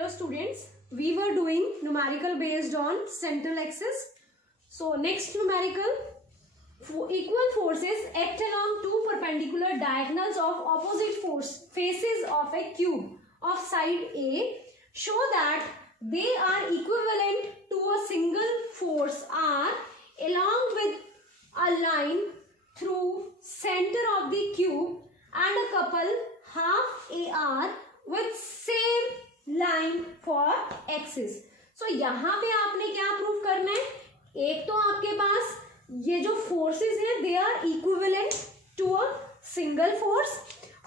Hello students, we were doing numerical based on central axis. So next numerical, equal forces act along two perpendicular diagonals of opposite faces of a cube of side A. Show that they are equivalent to a single force R along with a line through center of the cube and a couple half AR with same line for axis. So यहाँ पे आपने क्या prove करना है? एक तो आपके पास ये जो फोर्सेस हैं they are equivalent to a single force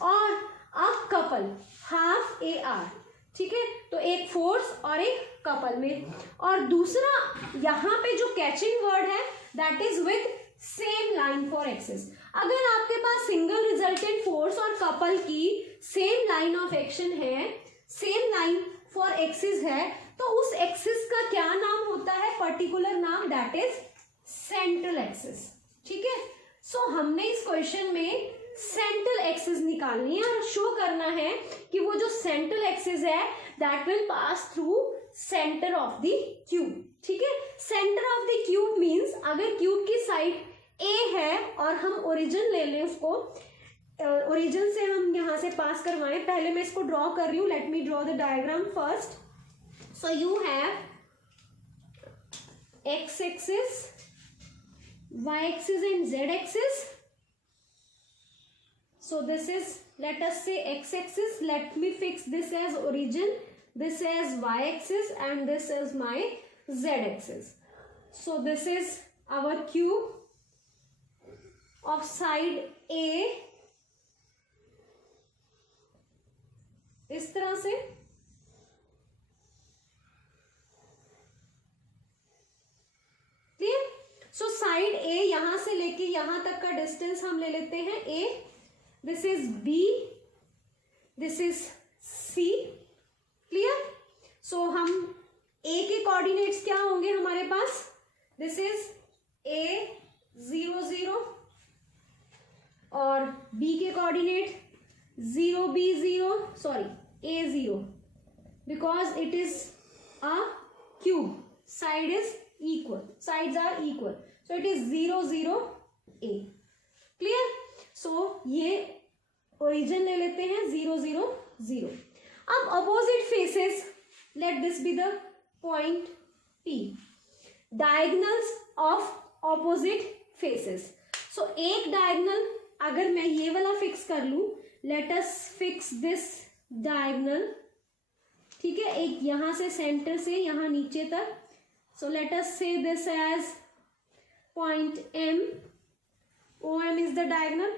और a couple half A R. ठीक है, तो एक फोर्स और एक कपल में. और दूसरा यहाँ पे जो कैचिंग वर्ड है that is with same line for axis. अगर आपके पास सिंगल रिजल्टेंट फोर्स और कपल की सेम लाइन ऑफ एक्शन है, सेम लाइन फॉर एक्सिस है, तो उस एक्सिस का क्या नाम होता है? पर्टिकुलर नाम, दैट इज सेंट्रल एक्सिस. ठीक है, सो हमने इस क्वेश्चन में सेंट्रल एक्सिस निकालनी है और शो करना है कि वो जो सेंट्रल एक्सिस है that will pass through centre of the cube. ठीक है, centre of the cube means अगर क्यूब की साइड ए है और हम ओरिजिन ले लें, उसको ओरिजिन से हम यहाँ से पास करवाएं. पहले मैं इसको ड्रॉ कर रही हूँ. Let me draw the diagram first. So you have x axis, y axis and z axis. So this is, let us say, x axis. Let me fix this as origin, this as y axis and this is my z axis. So this is our cube of side A. इस तरह से clear. So side ए यहां से लेके यहां तक का distance हम ले लेते हैं A. This is B, this is C. Clear. So हम ए के कोऑर्डिनेट्स क्या होंगे हमारे पास? दिस इज ए 0 0 और बी के coordinate 0 B 0, sorry A 0, because it is a cube. Side is equal, sides are equal, so it is 0 0 A. clear. so ये origin ले लेते हैं 0 0 0. अब opposite faces, let this be the point P, diagonals of opposite faces. so एक diagonal अगर मैं ये वाला fix कर लूं, let us fix this diagonal. ठीक है, एक यहां से सेंटर से यहां नीचे तक. So let us say this as point M. OM is the diagonal.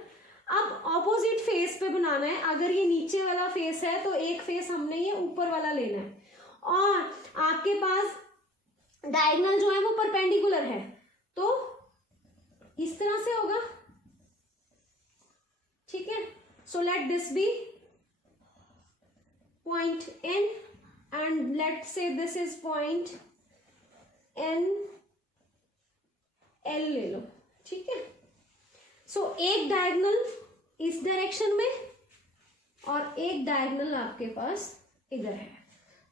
अब opposite face पे बनाना है. अगर ये नीचे वाला फेस है तो एक फेस हमने ये ऊपर वाला लेना है और आपके पास डायगोनल जो है वो परपेंडिकुलर है, तो इस तरह से होगा. ठीक है, so let this be point N and let's say this is point N L ले लो. ठीक है, सो एक डायगोनल इस डायरेक्शन में और एक डायगोनल आपके पास इधर है,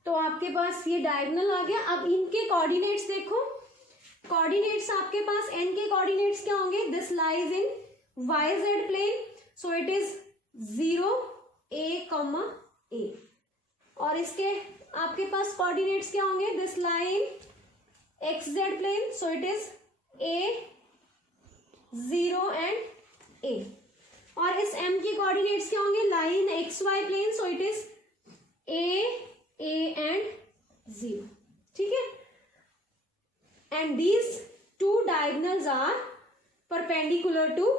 तो आपके पास ये डायगोनल आ गया. अब इनके कोऑर्डिनेट्स देखो. कोऑर्डिनेट्स आपके पास n के कोऑर्डिनेट्स क्या होंगे? This lies in YZ plane, so it is 0 A, A. और इसके आपके पास कोऑर्डिनेट्स क्या होंगे? This line XZ plane, so it is A 0 and A. और इस M की कोऑर्डिनेट्स क्या होंगे? Line XY plane, so it is A and 0. ठीक है, and these two diagonals are perpendicular to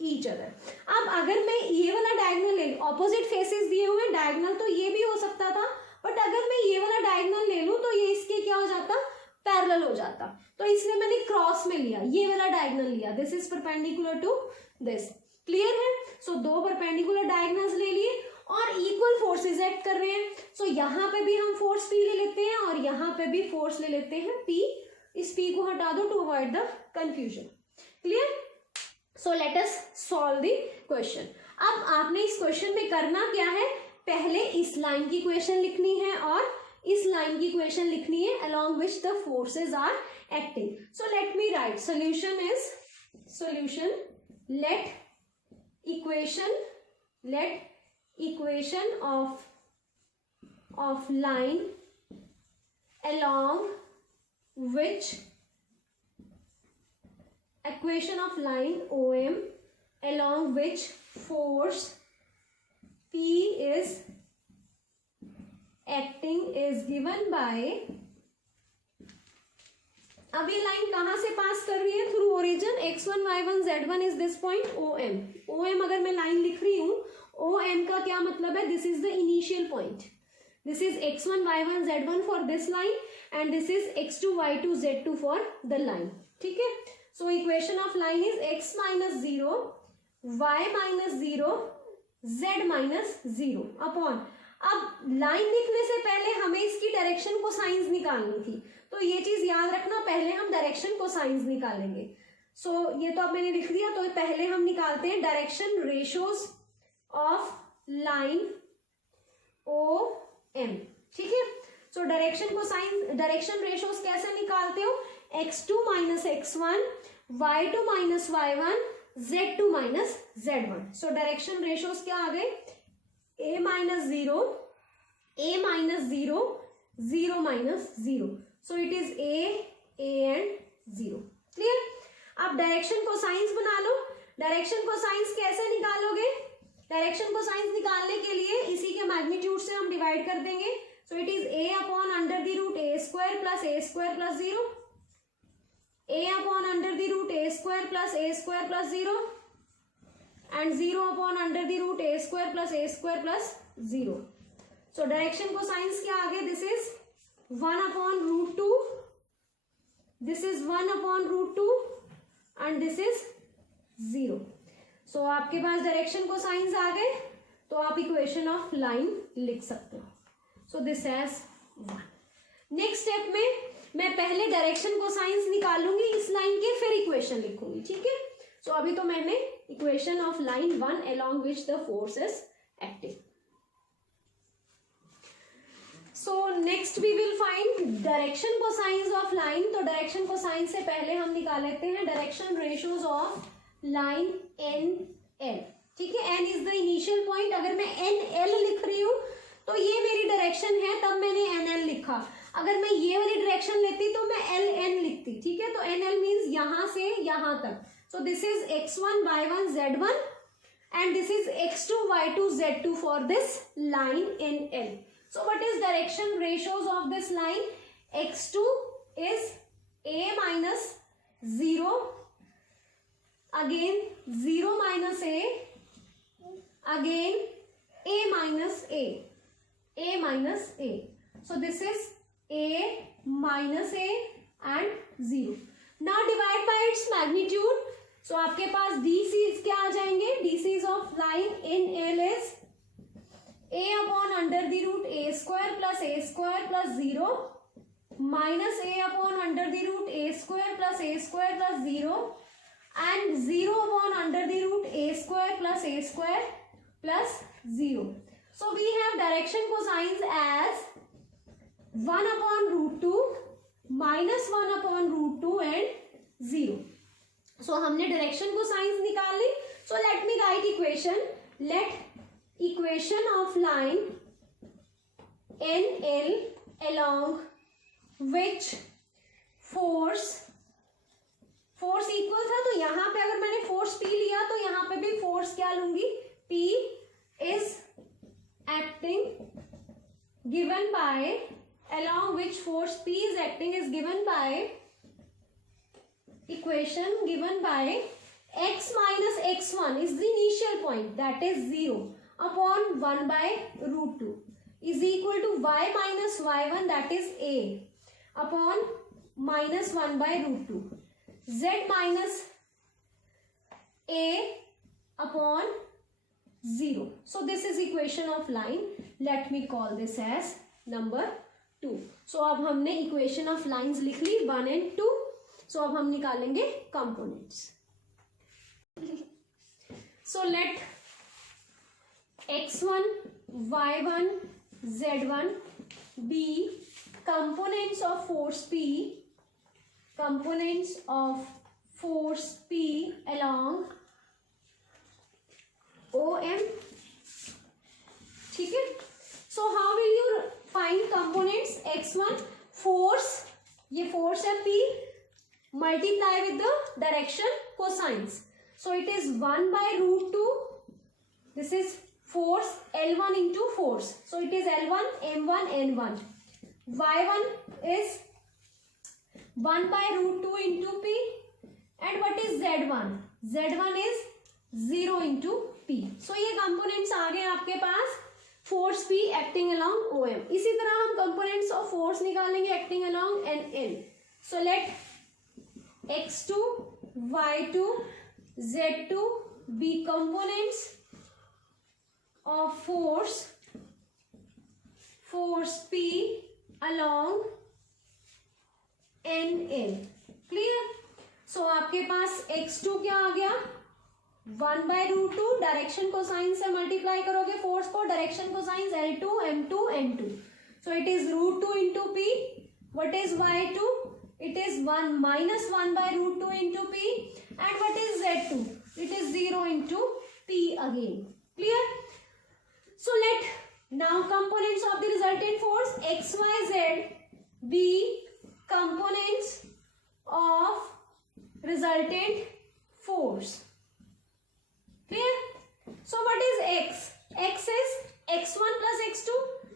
each other. अब अगर मैं ये वाला डायगोनल ले लूं, ऑपोजिट फेसेस दिए हुए डायगोनल, तो ये भी हो सकता था, बट अगर मैं ये वाला डायगोनल ले लूं तो ये इसके क्या हो जाता? पैरेलल हो जाता. तो इसलिए मैंने क्रॉस में लिया, ये वाला डायगोनल लिया. This is perpendicular to this. Clear है. सो दो परपेंडिकुलर डायगोनल्स ले लिए और इक्वल फोर्सेस एक्ट कर रहे हैं. सो यहाँ पे भी हम फोर्स P ले लेते हैं और यहाँ पे भी फोर्स ले लेते हैं P. इस P को हटा दो to avoid the confusion. Clear. So let us solve the question. अब आपने इस क्वेश्चन में करना क्या है? पहले इस लाइन की इक्वेशन लिखनी है और लाइन की इक्वेशन लिखनी है along which the forces are acting. So let me write. Solution let equation of line along which equation of line OM along which force P is acting is given by. अब ये line कहां से पास कर रही है? Through origin x1 y1 z1 is this point OM. OM अगर मैं line लिख रही हूं, OM का क्या मतलब है? This is the initial point. This is x1 y1 z1 for this line and this is x2 y2 z2 for the line. ठीक है. So equation of line is x minus 0 y minus 0 z minus 0 upon. अब line लिखने से पहले हमें इसकी direction cosines निकालनी थी, तो ये चीज याद रखना, पहले हम डायरेक्शन कोसाइंस निकालेंगे. सो ये तो अब मैंने लिख दिया, तो पहले हम निकालते हैं direction ratios of line OM. ठीक है. So direction cosine, direction ratios कैसे निकालते हो? x2 minus x1 y2 minus y1 z2 minus z1. So direction ratios क्या आ गए? a minus 0 minus 0 0 minus 0. So it is a and 0. Clear. आप direction cosines बना लो. Direction cosines कैसे निकालोगे? Direction cosines निकालने के लिए इसी के मैग्नीट्यूड से हम डिवाइड कर देंगे. So it is a upon under the root a square plus 0, a upon under the root a square plus 0 and 0 upon under the root a square plus 0. So direction cosines क्या आ गए? This is 1 upon root 2, this is 1 upon root 2 and this is 0. So आपके पास direction cosines आ गए, तो आप equation of line लिख सकते हो. So this has 1. Next step में मैं पहले डायरेक्शन कोसाइंस निकालूंगी इस लाइन के, फिर इक्वेशन लिखूंगी. ठीक है. सो अभी तो मैंने equation of line 1 along which the force is acting. So next we will find direction cosines of line. तो डायरेक्शन कोसाइन से पहले हम निकाल लेते हैं direction ratios of line NL. ठीक है. N is the initial point. अगर मैं NL लिख रही हूं तो ये मेरी डायरेक्शन है, तब मैंने NL लिखा. अगर मैं ये वाली डायरेक्शन लेती तो मैं LN लिखती. ठीक है. तो NL मीन्स यहां से यहां तक. So this is x1 y1 z1 and this is x2 y2 z2 for this line in L. So what is direction ratios of this line? x2 is a minus 0, again 0 minus a, again a minus a minus a. So this is a minus a and 0. Now divide by its magnitude. So आपके पास DC's क्या आ जाएंगे? DC's of line in L is a upon under the root a square plus 0 minus a upon under the root a square plus 0 and 0 upon under the root a square plus 0. So we have direction cosines as 1 upon root 2 minus 1 upon root 2 and 0. So हमने direction cosines निकाल ली. So let me write equation. Let equation of line NL along which force equal था, तो यहाँ पे अगर मैंने force P लिया तो यहाँ पे भी फोर्स क्या लूंगी? P is acting given by, along which force P is acting is given by equation given by x minus x1 is the initial point, that is 0 upon 1 by root 2 is equal to y minus y1, that is a upon minus 1 by root 2, z minus a upon 0. So this is equation of line. Let me call this as number 2. So अब हमने equation of lines लिख ली 1 and 2. So अब हम निकालेंगे components. So let x1 y1 z1 be components of force P along OM. ठीक है. So how will you find components? x1 force, ये force है P, multiply with the direction cosines. So it is 1 by root 2. This is force L1 into force. So it is L1 M1 N1. Y1 is 1 by root 2 into P. And what is Z1? Z1 is 0 into P. So ये components आ गए आपके पास force P acting along OM. इसी तरह हम components of force निकालेंगे acting along NL. So let x2, y2, z2 be components of force P along NL. Clear? So आपके पास x2 क्या आ गया? 1 by root 2, डायरेक्शन कोसाइन से मल्टीप्लाई करोगे force को, direction cosine L2 M2 N2. So it is root 2 into P. What is y2? It is 1 minus 1 by root 2 into P. And what is z2? It is 0 into P again. Clear? So let now components of the resultant force x, y, z be components of resultant force. Clear? So what is x? X is x1 plus x2.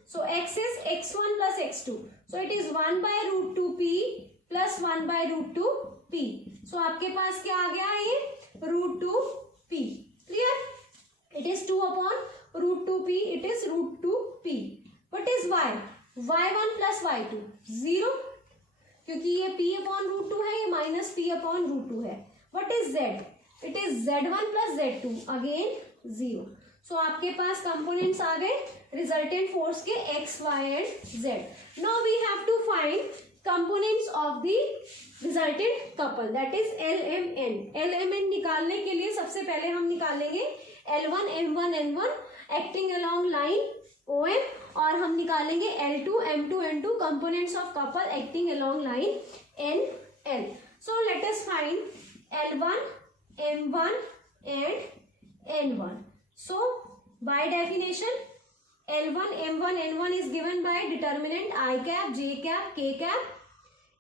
So x is x1 plus x2. So it is 1 by root 2p plus 1 by root 2p. So आपके पास क्या आ गया ये root 2p. Clear? It is 2 upon root 2p. It is root 2p. What is y? y1 plus y2 0, क्योंकि ये p upon root 2 है, ये minus p upon root 2 है. What is z? It is z1 plus z2 again 0. So आपके पास components आ गए resultant force के x, y and z. Now we have to find components of the resultant couple, that is LMN. LMN निकालने के लिए सबसे पहले हम निकालेंगे L1 M1 N1 acting along line OM, और हम निकालेंगे L2 M2 N2 components of couple acting along line NL. So let us find L1 M1 and N1. So by definition L1 M1 N1 is given by determinant I cap, J cap, K cap.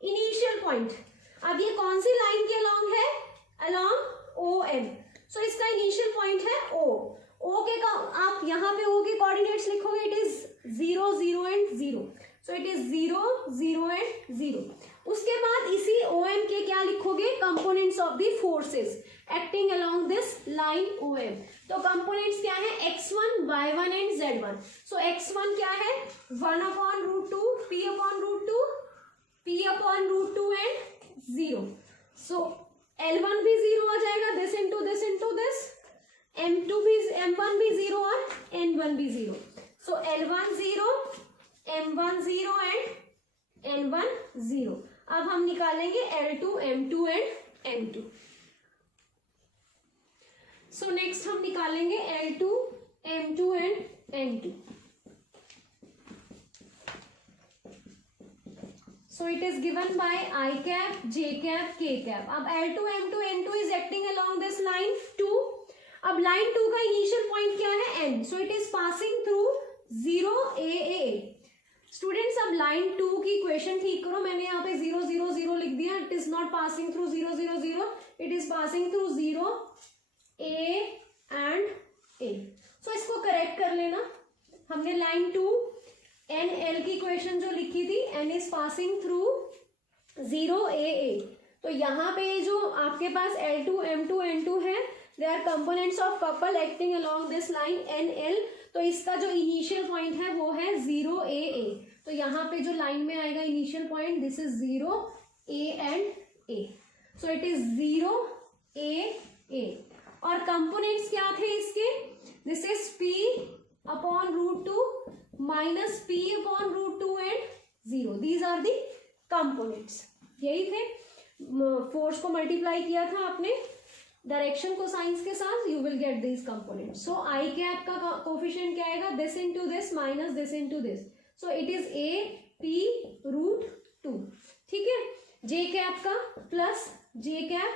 Initial point, अब ये कौन सी line के along है? Along OM. So इसका initial point है O. O के आप यहाँ पे O के coordinates लिखोगे, it is 0 0 and 0. So it is 0 0 and 0. उसके बाद इसी OM के क्या लिखोगे? Components of the forces acting along this line OM. तो components क्या है? x1, y1 and z1. So x1 क्या है? 1 upon root 2, p upon root 2, p upon root 2 and 0. So L1 भी 0 आ जाएगा, this into this into this. M1 भी 0 और N1 भी 0. So L1 0, M1 0 and N1 0. अब हम निकालेंगे L2, M2 and N2. So next हम निकालेंगे L2, M2 and N2. So it is given by I cap, J cap, K cap. अब L2, M2, N2 is acting along this line 2. अब line 2 का initial point क्या है? N. So it is passing through 0 A. Students अब line 2 की equation ठीक करो. मैंने यहाँ पे 0 0 0 लिख दिया. It is not passing through 0 0 0. It is passing through 0 A and A. So इसको correct कर लेना. हमने line 2 NL की इक्वेशन जो लिखी थी, N is passing through 0 AA. तो यहाँ पे जो आपके पास L2, M2, N2 है, they are components of couple acting along this line NL. तो इसका जो इनिशियल पॉइंट है वो है 0 AA. तो यहाँ पे जो लाइन में आएगा initial point, this is 0 A and A. So it is 0 A A. और कंपोनेंट्स क्या थे इसके? This is P upon root 2 minus P upon root 2 and 0. These are the components. यही थे. फोर्स को मल्टीप्लाई किया था आपने डायरेक्शन को साइंस के साथ, you will get this component. So I cap का कोफिशिएंट क्या आएगा? This into this minus this into this. So it is A P root J cap का plus J cap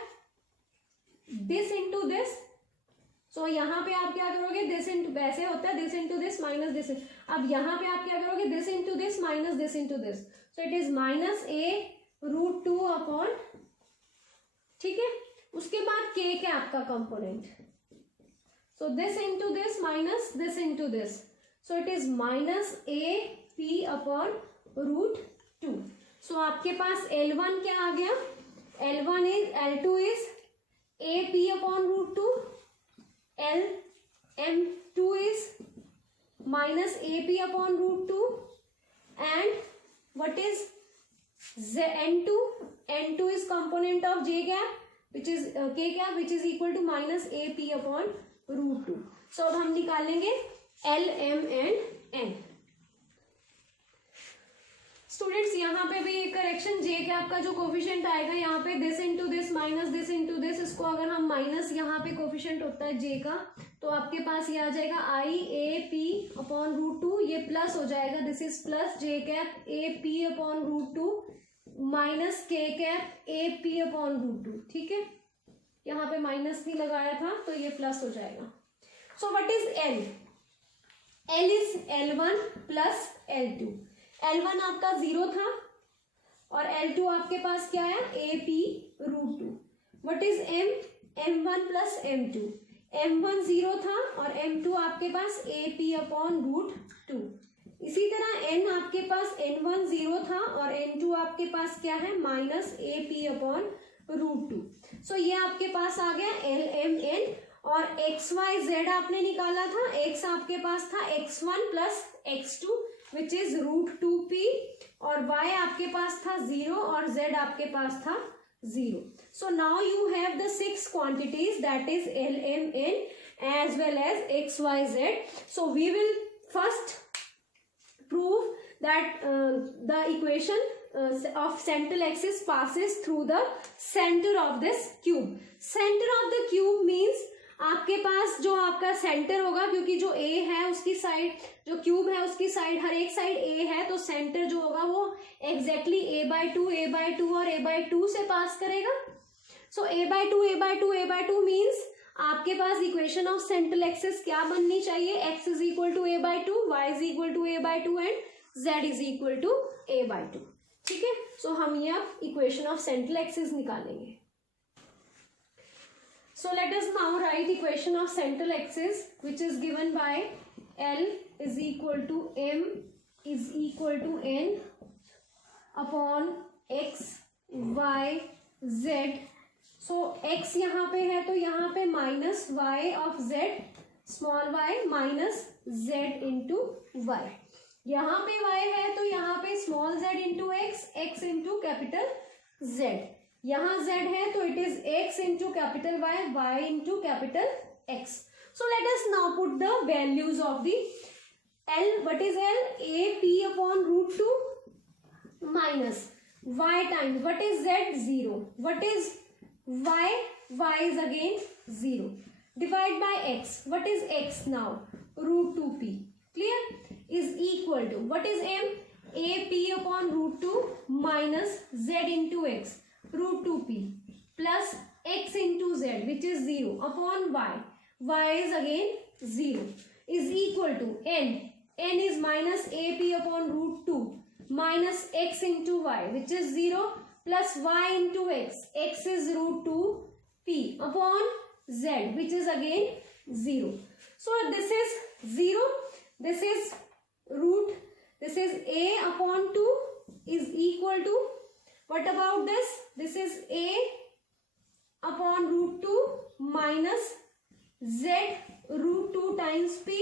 this into this. So यहाँ पे आप क्या करोगे, this into, वैसे होता है this into this minus this. अब यहाँ पे आप क्या करोगे, this into this minus this into this. So it is -a√2 upon, ठीक है। उसके बाद के कैप का component, so this into this minus this into this. So it is -a_p upon √2। सो आपके पास L1 क्या आ गया, L1 is, L2 is AP upon √2, M2 is -AP upon √2 and what is N2? N2 is component of J cap which is K cap which is equal to -AP upon √2. So अब हम निकालेंगे L, M and N। Students यहाँ पे भी एक correction, जे cap का जो coefficient आएगा यहाँ पे this into this minus this into this, इसको अगर हम माइनस, यहाँ पे कोफिशिएंट होता है जे का, तो आपके पास ये आ जाएगा IAP अपॉन √2, ये प्लस हो जाएगा, this is plus J cap AP upon √2 minus के कैप AP अपॉन √2, ठीक है। यहाँ पे माइनस नहीं लगाया था तो ये प्लस हो जाएगा। सो what is L? L is L1 plus L2। L1 आपका 0 था और L2 आपके पास क्या है, AP √2। What is M? M1 plus M2। M1 0 था और M2 आपके पास AP अपॉन √2। इसी तरह N आपके पास N1 0 था और N2 आपके पास क्या है, -AP अपॉन √2। सो ये आपके पास आ गया L, M, N। और XYZ आपने निकाला था, X आपके पास था X1 plus X2 which is √2p और y आपके पास था 0 और z आपके पास था 0। So now you have the 6 quantities that is L, M, N as well as X, Y, Z. So we will first prove that the equation of central axis passes through the center of this cube. Center of the cube means आपके पास जो आपका centre होगा, क्योंकि जो A है उसकी side, जो cube है उसकी साइड, हर एक साइड A है, तो सेंटर जो होगा वो एग्जैक्टली a/2 a/2 और a/2 से पास करेगा। सो a/2 a/2 a/2 मीन्स आपके पास इक्वेशन ऑफ सेंट्रल एक्सिस क्या बननी चाहिए, x is equal to a/2, y is equal to a/2 and z is equal to a/2, ठीक है। सो हम ये अब इक्वेशन ऑफ सेंट्रल एक्सिस निकालेंगे। So let us now write equation of central axis which is given by L is equal to M is equal to N upon X, Y, Z. So X यहाँ पे है तो यहाँ पे minus y of Z, small y minus Z into y। यहाँ पे y है तो यहाँ पे small z into x, x into capital Z। यहाँ z है तो it is x into capital y, y into capital x। So let us now put the values of the L। What is L? AP upon √2 minus y times what is Z? 0। What is y? y is again 0 divide by x। What is x now? √2p, clear, is equal to what is M? AP upon √2 minus z into x √2p plus x into z which is 0 upon y, y is again 0 is equal to n, n is minus ap upon √2 minus x into y which is 0 plus y into x, x is √2p upon z which is again 0. So this is 0, this is root, this is a upon 2 is equal to, what about this? This is a upon √2 minus z √2 times p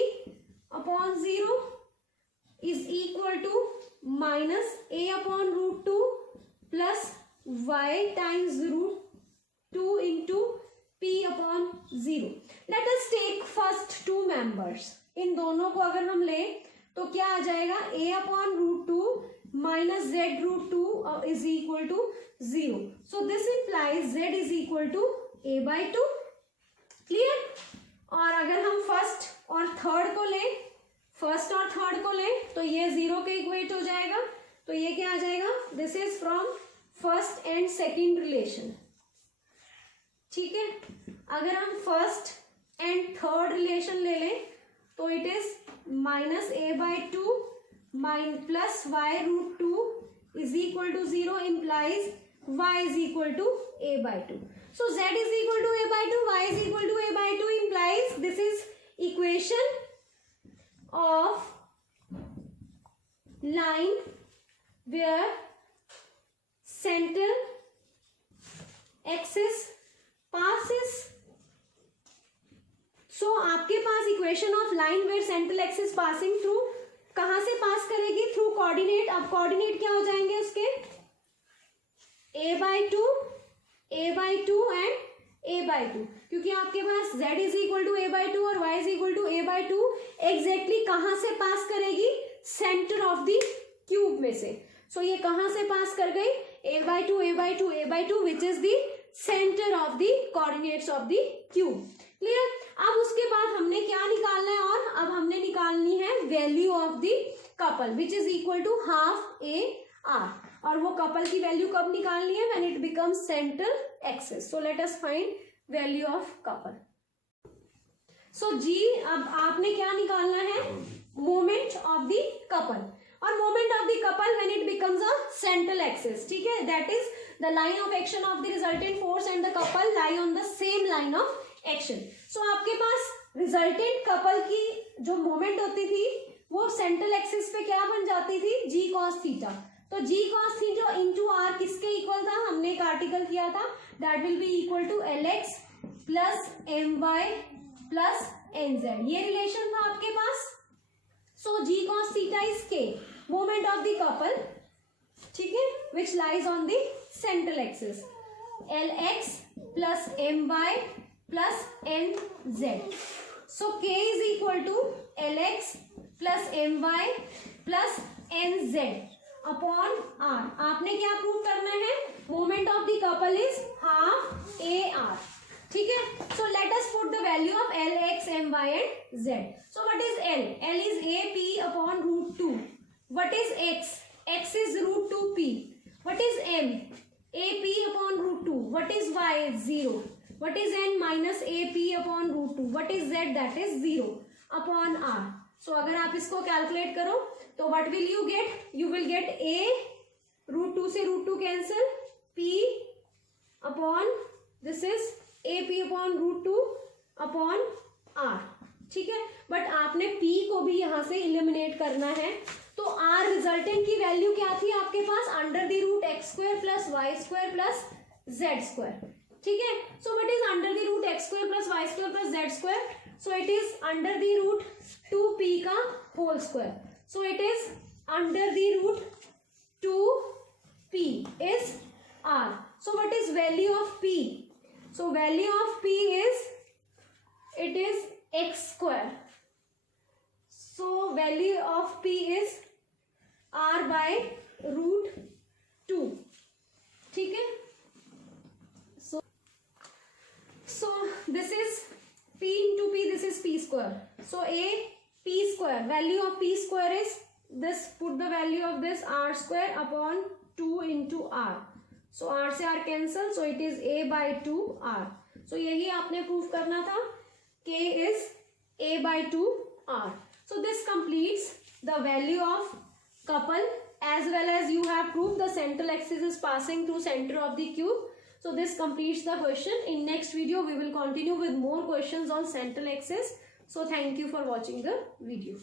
upon 0 is equal to minus a upon √2 plus y times √2 into p upon 0. Let us take first two members. इन दोनों को अगर हम ले तो क्या आ जाएगा, a upon √2 minus z √2 is equal to 0. So this implies z is equal to a/2, clear। और अगर हम फर्स्ट और थर्ड को ले, फर्स्ट और थर्ड को ले तो ये 0 के इक्वेट हो जाएगा, तो ये क्या आ जाएगा, this is from first and second relation, ठीक है। अगर हम फर्स्ट एंड थर्ड रिलेशन ले लें तो it is -a/2 plus y√2 is equal to 0 implies y is equal to a/2. So z is equal to a/2, y is equal to a/2 implies this is equation of line where central axis passes. So आपके पास equation of line where central axis passing through, कहां से पास करेगी? Through coordinate. अब coordinate क्या हो जाएंगे उसके? a/2 एंड a/2, क्योंकि आपके पास z is equal to a/2 और y is equal to a/2। Exactly कहां से पास करेगी? सेंटर ऑफ द क्यूब में से। सो ये कहां से पास कर गई? a/2 which is the centre of the coordinates of the cube. Clear? अब उसके बाद हमने क्या निकालना है? और अब हमने निकालनी है value of the couple which is equal to half AR। और वो कपल की वैल्यू कब निकालनी है? When it becomes central axis. So let us find value of couple. So जी, अब आपने क्या निकालना है? Moment of the couple. और moment of the couple when it becomes a central axis, ठीक है, that is the line of action of the resultant force and the couple lie on the same line of action. So आपके पास resultant couple की जो moment होती थी वो central axis पे क्या बन जाती थी? g cos theta. तो g cos theta into r किसके इक्वल था? हमने एक आर्टिकल किया था, that will be equal to Lx plus my plus nz। ये रिलेशन था आपके पास। So g cos theta is k, moment of the couple, ठीक है, which lies on the central axis. Lx plus my plus nz. So k is equal to Lx plus my plus nz upon r. आपने क्या prove करना है? Moment of the couple is half AR, ठीक है। So let us put the value of Lx, my and z. So what is L? L is AP upon √2. What is x? X is √2p. What is m? AP upon √2. What is y? 0. What is n? minus AP upon √2. What is z? That is 0 upon r. So अगर आप इसको calculate करो तो what will you get? You will get a √2 से √2 cancel, p upon this is AP upon √2 upon r, ठीक है। But आपने p को भी यहां से इलिमिनेट करना है। तो r रिजल्टेंट की वैल्यू क्या थी आपके पास? √x² plus y² plus z², ठीक है। So what is √x² plus y² plus z²? So it is √2p का whole square. So it is √2p is r. So what is value of p? So value of p is, it is x². So value of p is r by √2, ठीक है। So this is p into p, this is p square. So a p square, value of p square is this, put the value of this r square upon 2 into r. So r से r cancel, so it is a/2 r. So यही आपने proof करना था, k is a/2 r. So this completes the value of couple, as well as you have proved the central axis is passing through center of the cube. So this completes the question. In next video we will continue with more questions on central axis. So thank you for watching the video.